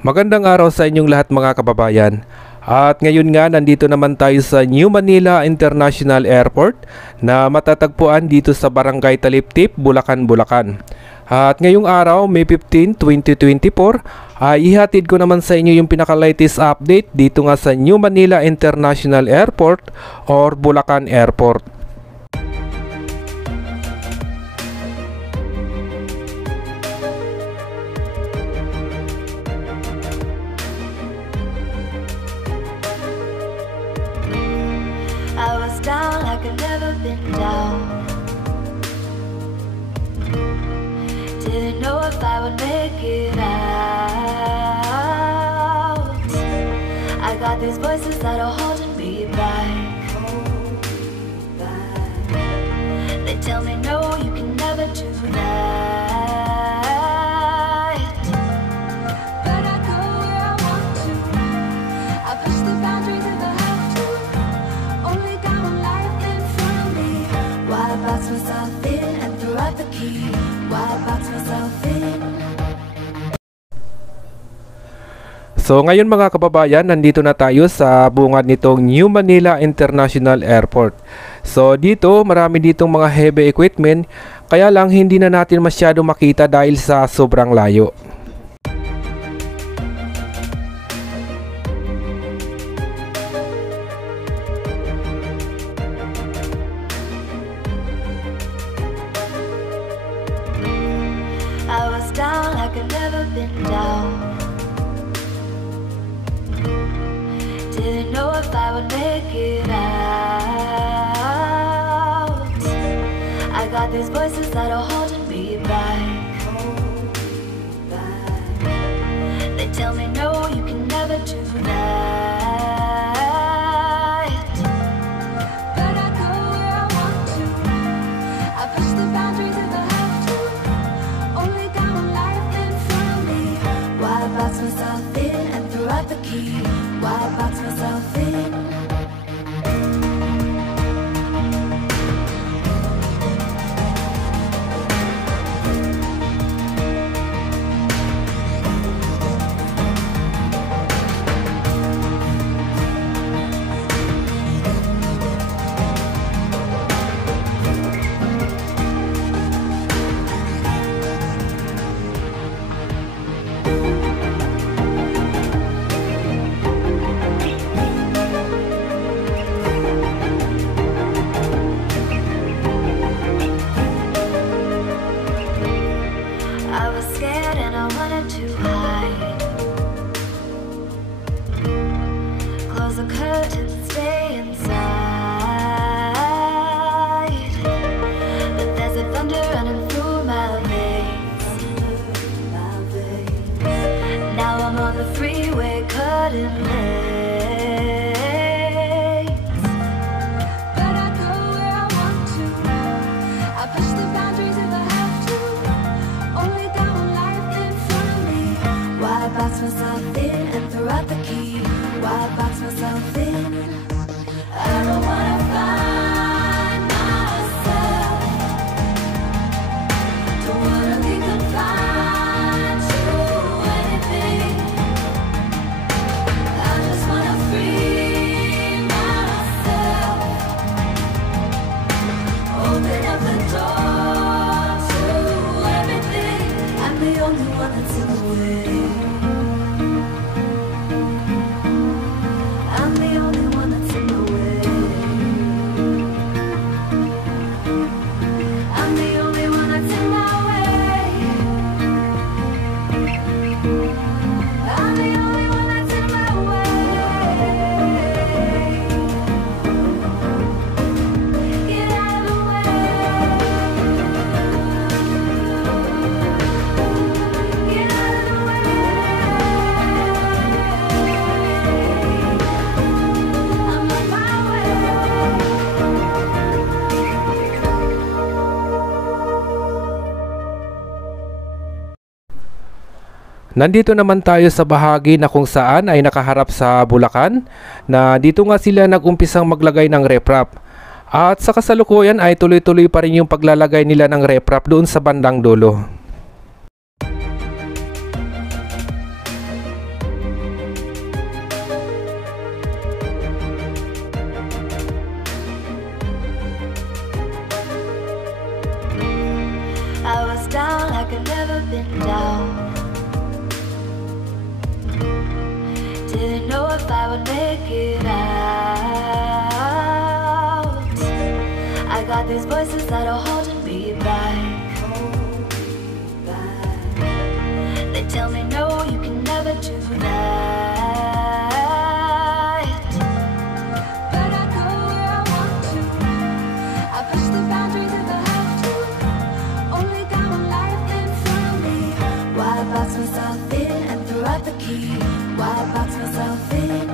Magandang araw sa inyong lahat mga kababayan. At ngayon nga nandito naman tayo sa New Manila International Airport na matatagpuan dito sa Barangay Taliptip, Bulacan, Bulacan. At ngayong araw, May 15, 2024, ay ihatid ko naman sa inyo yung pinaka-latest update dito nga sa New Manila International Airport or Bulacan Airport. I was down like I've never been down. Didn't know if I would make it out. I got these voices that are holding me back. They tell me no, you can never do that. But I go where I want to. I push the boundaries if I have to. Only got one life in front of me. Why box myself in and throw out the key? Why box myself in? So ngayon mga kababayan, nandito na tayo sa bungad nitong New Manila International Airport. So dito, marami ditong mga heavy equipment, kaya lang hindi na natin masyado makita dahil sa sobrang layo. I was down like I've never been down. Didn't know if I would make it out. I got these voices that are holding me back. They tell me no, you can never do that. But I go where I want to. I push the boundaries if I have to. Only got one life in front of me. Why box myself in and throw out the key? Why box myself in? I was scared and I wanted to hide. Close the curtains, stay inside. But there's a thunder running through my veins. Now I'm on the freeway cutting lanes. But I go where I want to. I push the boundaries if I have to. Only got one life in front of me. Why box myself in and throw out the key? Why box myself in? I don't wanna find myself. Don't wanna be confined to anything. I just wanna free myself. Open up the door to everything. I'm the only one that's in the way. I'm the only one that's in the way. I'm the only one that's in my way. I'm the only one that's in my way. Get out of the way. Get out of the way. I'm on my way. Nandito naman tayo sa bahagi na kung saan ay nakaharap sa Bulacan, na dito nga sila nag-umpisang maglagay ng reprap. At sa kasalukuyan ay tuloy-tuloy pa rin yung paglalagay nila ng reprap doon sa bandang dulo. never been down. Didn't know if I would make it out. I got these voices that are holding me back. They tell me no, you can never do that. But I go where I want to. I push the boundaries if I have to. Only got one life in front of me. Why box myself in and throw out the key? Why box myself in?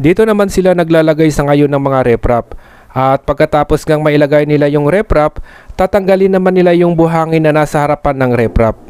Dito naman sila naglalagay sa ngayon ng mga reprap. At pagkatapos ngang mailagay nila yung reprap, tatanggalin naman nila yung buhangin na nasa harapan ng reprap.